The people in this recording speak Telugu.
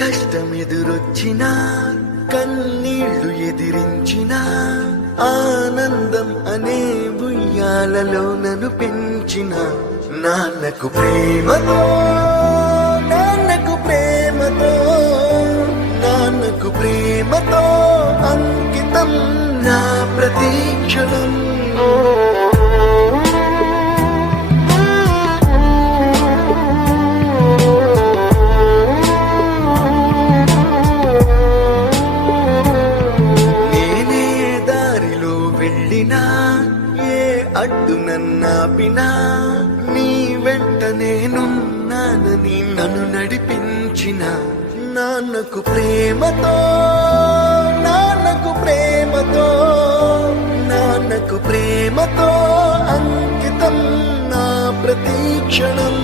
కష్టమెదురొచ్చినా కన్నీళ్లు ఎదిరించిన ఆనందం అనే ఉయ్యాలలో నన్ను పెంచిన నాన్నకు ప్రేమతో నాన్నకు ప్రేమతో నాన్నకు ప్రేమతో అంకితం నా ప్రతీక్షణం. ఏ అడ్డు నన్నాపినా నీ వెంట నేనున్నానని నన్ను నడిపించిన నాన్నకు ప్రేమతో నాన్నకు ప్రేమతో నాన్నకు ప్రేమతో అంకితం నా ప్రతీక్షణం.